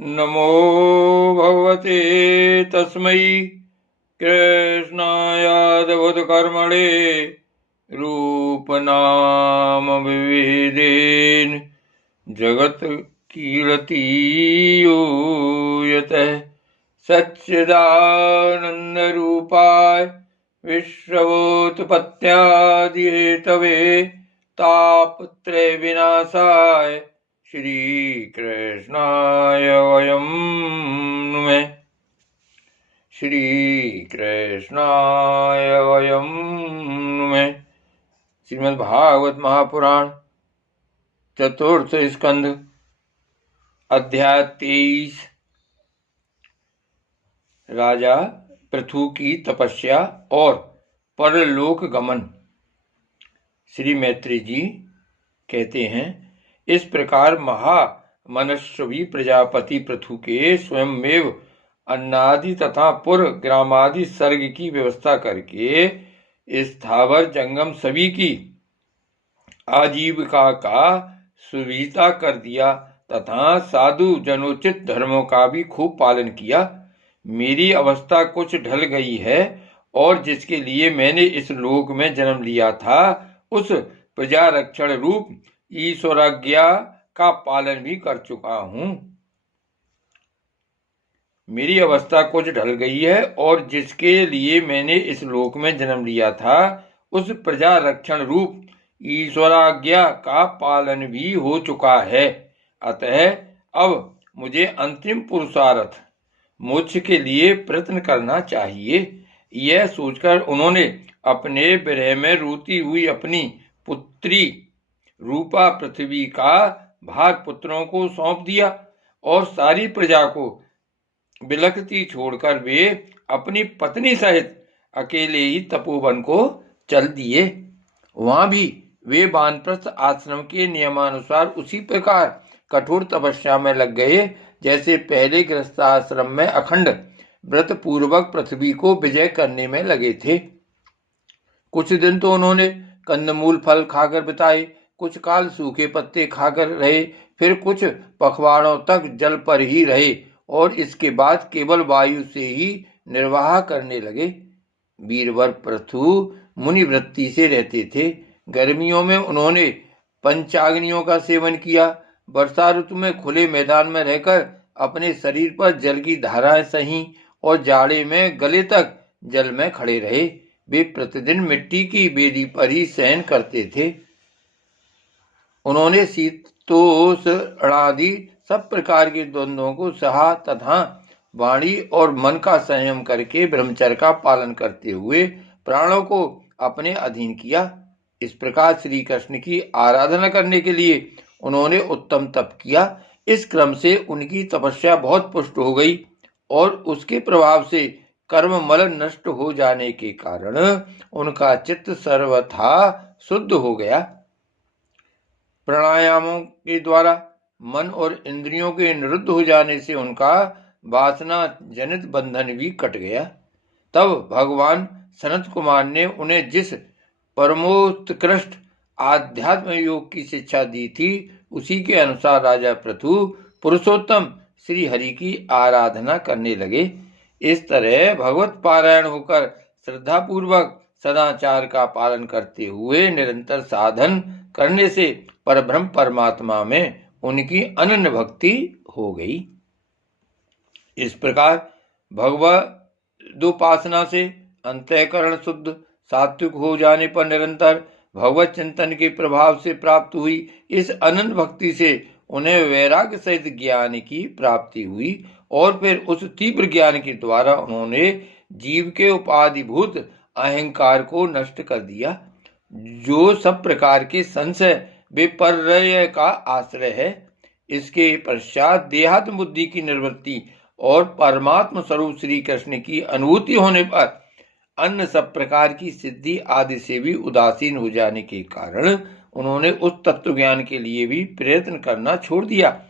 नमो भगवते तस्मै कृष्णायादभूतकर्मणे रूपनामविभेदेन जगत्कीर्तियो यतः सच्चिदानन्दरूपाय विश्वोत्पत्त्यादिहेतवे तापत्रयविनाशाय श्रीकृष्णाय वयं नुमः। श्रीकृष्णाय वयं नुमः। श्रीमद्भागवत महापुराण चतुर्थ स्कंध अध्याय 23। राजा पृथु की तपस्या और परलोक गमन। श्री मैत्री जी कहते हैं, इस प्रकार महामनस्वी प्रजापति पृथु के स्वयंमेव अन्नादि तथा पुर ग्रामादि सर्ग की व्यवस्था करके स्थावर जंगम सभी की आजीविका का सुविधा कर दिया तथा साधु जनोचित धर्मों का भी खूब पालन किया। मेरी अवस्था कुछ ढल गई है और जिसके लिए मैंने इस लोक में जन्म लिया था उस प्रजा रक्षण रूप ईश्वराज्ञा का पालन भी कर चुका हूं। मेरी अवस्था कुछ ढल गई है और जिसके लिए मैंने इस लोक में जन्म लिया था उस प्रजा रक्षण रूप ईश्वराज्ञा का पालन भी हो चुका है। अतः अब मुझे अंतिम पुरुषार्थ मोक्ष के लिए प्रयत्न करना चाहिए। यह सोचकर उन्होंने अपने विरह में रोती हुई अपनी पुत्री रूपा पृथ्वी का भार पुत्रों को सौंप दिया और सारी प्रजा को बिलखती छोड़कर वे अपनी पत्नी सहित अकेले ही तपोवन को चल दिए। वहां भी वे वानप्रस्थ आश्रम के नियमानुसार उसी प्रकार कठोर तपस्या में लग गए जैसे पहले गृहस्थाश्रम में अखंड व्रत पूर्वक पृथ्वी को विजय करने में लगे थे। कुछ दिन तो उन्होंने कंदमूल फल खाकर बिताए, कुछ काल सूखे पत्ते खाकर रहे, फिर कुछ पखवाड़ों तक जल पर ही रहे और इसके बाद केवल वायु से ही निर्वाह करने लगे। वीरवर पृथु मुनि वृत्ति से रहते थे। गर्मियों में उन्होंने पंचाग्नियों का सेवन किया। वर्षा ऋतु में खुले मैदान में रहकर अपने शरीर पर जल की धाराएं सही और जाड़े में गले तक जल में खड़े रहे। वे प्रतिदिन मिट्टी की बेदी पर ही शयन करते थे। उन्होंने शीतोष्ण आदि सब प्रकार के द्वंद्वों को सहा तथा वाणी और मन का संयम करके ब्रह्मचर्य का पालन करते हुए प्राणों को अपने अधीन किया। इस प्रकार श्री कृष्ण की आराधना करने के लिए उन्होंने उत्तम तप किया। इस क्रम से उनकी तपस्या बहुत पुष्ट हो गई और उसके प्रभाव से कर्म मल नष्ट हो जाने के कारण उनका चित्त सर्वथा शुद्ध हो गया। प्राणायामों के द्वारा मन और इंद्रियों के निरुद्ध हो जाने से उनका वासना जनित बंधन भी कट गया। तब भगवान सनत कुमार ने उन्हें जिस परमोत्कृष्ट आध्यात्म योग की शिक्षा दी थी उसी के अनुसार राजा पृथु पुरुषोत्तम श्री हरि की आराधना करने लगे। इस तरह भगवत पारायण होकर श्रद्धा पूर्वक सदाचार का पालन करते हुए निरंतर साधन करने से परब्रह्म परमात्मा में उनकी अनन्य भक्ति हो गई। इस प्रकार भगवदोपासना से अंतःकरण शुद्ध सात्विक हो जाने पर निरंतर भगवत चिंतन के प्रभाव से प्राप्त हुई इस अनंत भक्ति से उन्हें वैराग्य सहित ज्ञान की प्राप्ति हुई और फिर उस तीव्र ज्ञान के द्वारा उन्होंने जीव के उपाधिभूत अहंकार को नष्ट कर दिया जो सब प्रकार के संशय विपर्यय का आश्रय है। इसके पश्चात देहात्म बुद्धि की निवृत्ति और परमात्म स्वरूप श्री कृष्ण की अनुभूति होने पर अन्य सब प्रकार की सिद्धि आदि से भी उदासीन हो जाने के कारण उन्होंने उस तत्व ज्ञान के लिए भी प्रयत्न करना छोड़ दिया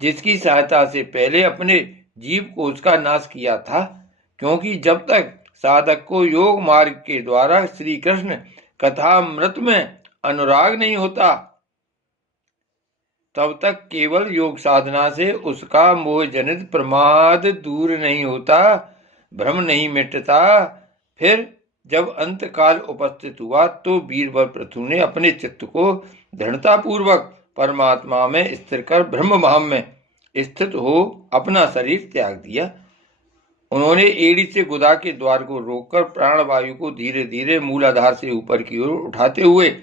जिसकी सहायता से पहले अपने जीव कोश का नाश किया था। क्योंकि जब तक साधक को योग मार्ग के द्वारा श्री कृष्ण कथामृत में अनुराग नहीं होता तब तक केवल योग साधना से उसका मोह जनित प्रमाद दूर नहीं होता, भ्रम नहीं मिटता। फिर जब अंत काल उपस्थित हुआ तो बीरबल पृथु ने अपने चित्त को दृढ़ता पूर्वक परमात्मा में स्थिर कर ब्रह्म भाव में स्थित हो अपना शरीर त्याग दिया। उन्होंने एड़ी से गुदा के द्वार को रोककर प्राणवायु को धीरे धीरे मूलाधार से ऊपर की ओर उठाते हुए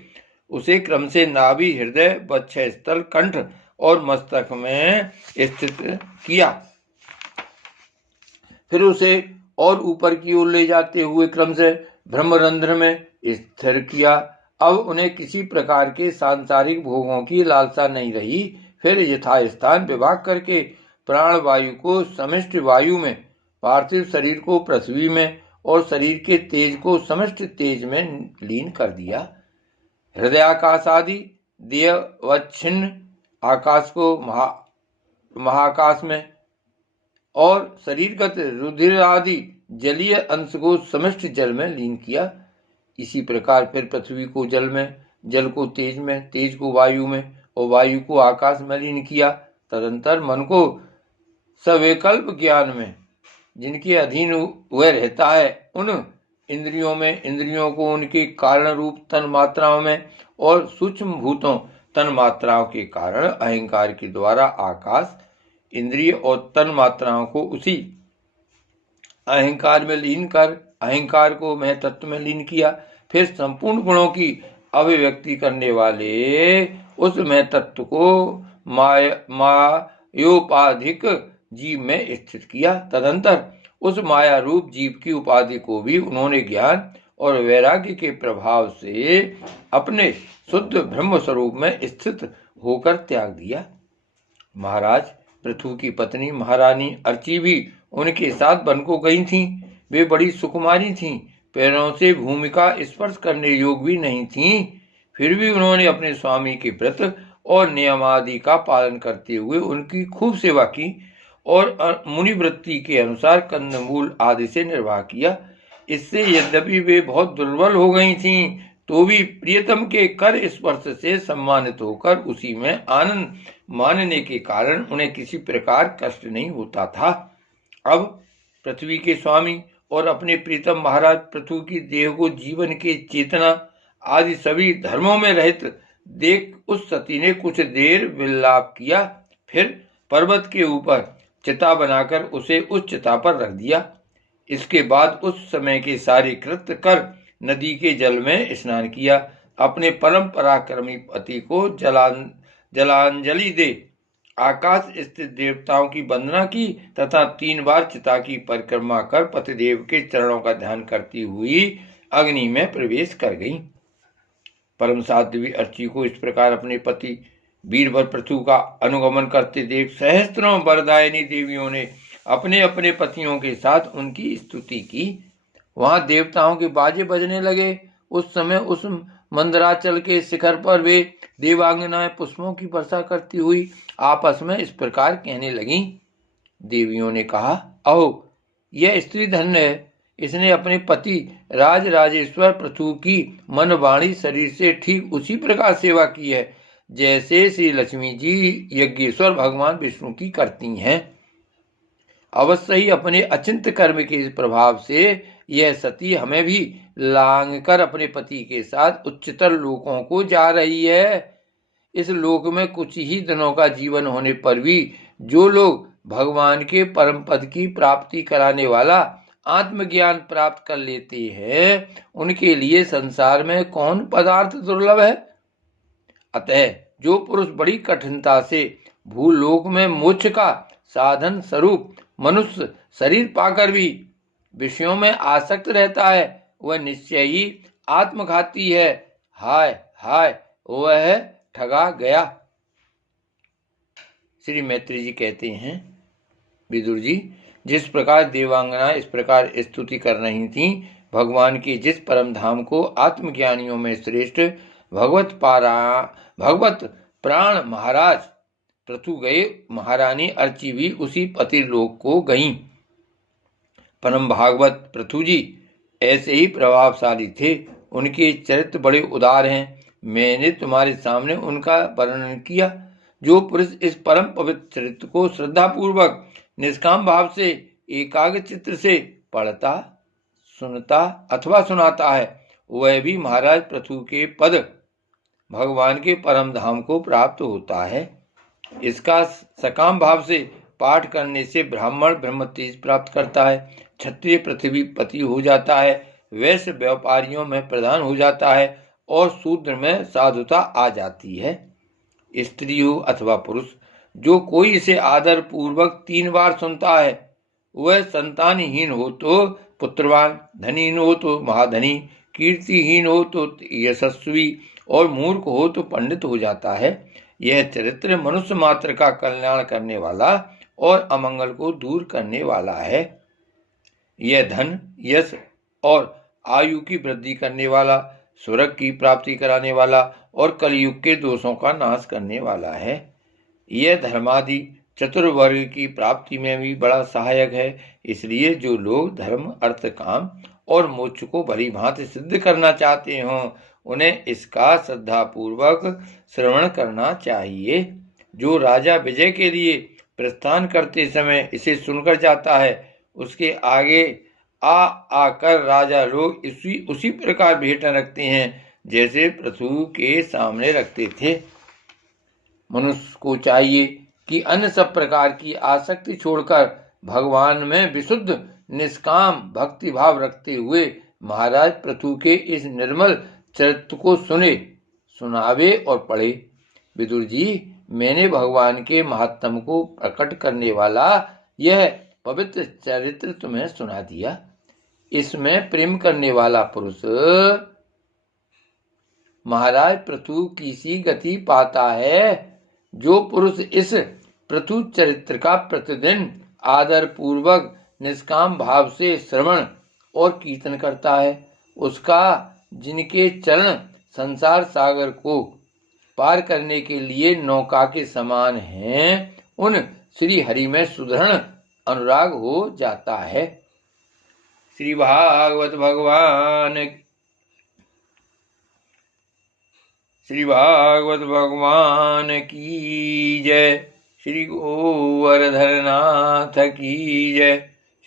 उसे क्रम से नाभि, हृदय, वक्षस्थल, कंठ और मस्तक में स्थित किया। फिर उसे और ऊपर की ओर ले जाते हुए क्रम से ब्रह्मरंध्र में स्थिर किया। अब उन्हें किसी प्रकार के सांसारिक भोगों की लालसा नहीं रही। फिर यथास्थान विभाग करके प्राणवायु को समष्टि वायु में, पार्थिव शरीर को पृथ्वी में और शरीर के तेज को समष्ट तेज में लीन कर दिया। हृदयाकाश आदि देवच्छिन्न आकाश को महाकाश में और शरीरगत रुधिर आदि जलीय अंश को समष्ट जल में लीन किया। इसी प्रकार फिर पृथ्वी को जल में, जल को तेज में, तेज को वायु में और वायु को आकाश में लीन किया। तदंतर मन को सविकल्प ज्ञान में, जिनके अधीन वह रहता है, उन इंद्रियों में, इंद्रियों को उनके कारण रूप तन मात्राओं में और सूक्ष्म भूतों तन मात्राओं के कारण अहंकार के द्वारा आकाश, इंद्रिय और तन मात्राओं को उसी अहंकार में लीन कर अहंकार को मैं तत्व में लीन किया। फिर संपूर्ण गुणों की अभिव्यक्ति करने वाले उस मैं तत्व को मायोपाधिक जीव में स्थित किया। तदंतर उस माया रूप जीव की उपाधि को भी उन्होंने ज्ञान और वैराग्य के प्रभाव से अपने शुद्ध ब्रह्म स्वरूप में स्थित होकर त्याग दिया। महाराज पृथु की पत्नी महारानी अर्ची भी उनके साथ वन को गई थीं। वे बड़ी सुकुमारी थीं, पैरों से भूमि का स्पर्श करने योग्य भी नहीं थीं। फिर भी उन्होंने अपने स्वामी के व्रत और नियमादि का पालन करते हुए उनकी खूब सेवा की और मुनिवृत्ति के अनुसार कंदमूल आदि से निर्वाह किया। इससे यद्यपि वे बहुत दुर्बल हो गई थीं, तो भी प्रियतम के कर स्पर्श से सम्मानित होकर उसी में आनंद मानने के कारण उन्हें किसी प्रकार कष्ट नहीं होता था। अब पृथ्वी के स्वामी और अपने प्रीतम महाराज पृथु की देह को जीवन के चेतना आदि सभी धर्मों में रहित देख उस सती ने कुछ देर विलाप किया। फिर पर्वत के ऊपर चिता बनाकर उसे उस चिता पर रख दिया। इसके बाद उस समय के सारे कृत्य कर नदी के जल में स्नान किया, अपने परम पराक्रमी पति को जलांजलि दे आकाश स्थित देवताओं की वंदना की तथा 3 बार चिता की परिक्रमा कर पतिदेव के चरणों का ध्यान करती हुई अग्नि में प्रवेश कर गई। परम साध्वी अर्ची को इस प्रकार अपने पति बीरबल पृथु का अनुगमन करते देख सहस्त्रों वरदायिनी देवियों ने अपने अपने पतियों के साथ उनकी स्तुति की। वहां देवताओं के बाजे बजने लगे। उस समय उस मंदराचल के शिखर पर वे देवांगनाएं पुष्पों की वर्षा करती हुई आपस में इस प्रकार कहने लगीं। देवियों ने कहा, अहो यह स्त्री धन्य है, इसने अपने पति राज राजेश्वर पृथु की मन वाणी शरीर से ठीक उसी प्रकार सेवा की है जैसे श्री लक्ष्मी जी यज्ञेश्वर भगवान विष्णु की करती हैं। अवश्य ही अपने अचिंत्य कर्म के प्रभाव से यह सती हमें भी लांग कर अपने पति के साथ उच्चतर लोकों को जा रही है। इस लोक में कुछ ही दिनों का जीवन होने पर भी जो लोग भगवान के परम पद की प्राप्ति कराने वाला आत्मज्ञान प्राप्त कर लेते हैं, उनके लिए संसार में कौन पदार्थ दुर्लभ है। अतः जो पुरुष बड़ी कठिनता से भूलोक में मोक्ष का साधन स्वरूप मनुष्य शरीर पाकर भी विषयों में आसक्त रहता है, वह निश्चय ही आत्मघाती है। हाय हाय वह ठगा गया। श्री मैत्री जी कहते हैं, विदुर जी जिस प्रकार देवांगना इस प्रकार स्तुति कर रही थीं, भगवान के जिस परम धाम को आत्मज्ञानियों में श्रेष्ठ भगवत प्राण महाराज पृथु गए, महारानी अर्ची भी उसी पतिलोक को गईं। परम भागवत पृथु जी ऐसे ही प्रभावशाली थे, उनके चरित्र बड़े उदार हैं। मैंने तुम्हारे सामने उनका वर्णन किया। जो पुरुष इस परम पवित्र चरित्र को श्रद्धा पूर्वक निष्काम भाव से एकाग्र चित्त से पढ़ता, सुनता अथवा सुनाता है, वह भी महाराज पृथु के पद भगवान के परम धाम को प्राप्त होता है। इसका सकाम भाव से पाठ करने से ब्राह्मण ब्रह्म तेज प्राप्त करता है, क्षत्रिय पृथ्वी पति हो जाता है, वैश्य व्यापारियों में प्रधान हो जाता है और शूद्र में साधुता आ जाती है। स्त्री हो अथवा पुरुष, जो कोई इसे आदर पूर्वक 3 बार सुनता है, वह संतानहीन हो तो पुत्रवान, धनीहीन हो तो महाधनी, कीर्तिहीन हो तो यशस्वी और मूर्ख हो तो पंडित हो जाता है। यह चरित्र मनुष्य मात्र का कल्याण करने वाला और अमंगल को दूर करने वाला है। यह धन, यश और आयु की वृद्धि करने वाला, स्वर्ग की प्राप्ति कराने वाला और कलयुग के दोषों का नाश करने वाला है। यह धर्मादि चतुर्वर्ग की प्राप्ति में भी बड़ा सहायक है। इसलिए जो लोग धर्म, अर्थ, काम और मोक्ष को भली भांति सिद्ध करना चाहते हों, उन्हें इसका श्रद्धा पूर्वक श्रवण करना चाहिए। जो राजा विजय के लिए प्रस्थान करते समय इसे सुनकर जाता है, उसके आगे आकर राजा लोग उसी प्रकार भेंट रखते हैं जैसे पृथु के सामने रखते थे। मनुष्य को चाहिए कि अन्य सब प्रकार की आसक्ति छोड़कर भगवान में विशुद्ध निष्काम भक्ति भाव रखते हुए महाराज पृथु के इस निर्मल चरित्र को सुने, सुनावे और पढ़े। विदुर जी, मैंने भगवान के महात्म को प्रकट करने वाला यह पवित्र चरित्र तुम्हें सुना दिया। इसमें प्रेम करने वाला पुरुष महाराज पृथु की सी गति पाता है। जो पुरुष इस पृथु चरित्र का प्रतिदिन आदर पूर्वक निष्काम भाव से श्रवण और कीर्तन करता है, उसका जिनके चरण संसार सागर को पार करने के लिए नौका के समान हैं, उन श्री हरि में सुदृढ़ अनुराग हो जाता है। श्री भागवत भगवान की जय। श्री गोवर्धननाथ की जय।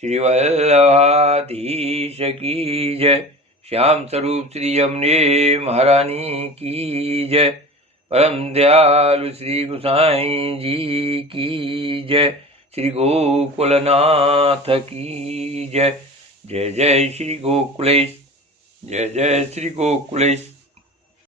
श्री वल्लभाधीश की जय। श्याम स्वरूप श्री यमुने महारानी की जय। परम दयालु श्री गोसाई जी की जय। श्री गोकुलनाथ की जय। जय जय श्री गोकुलेश। जय जय श्री गोकुलेश।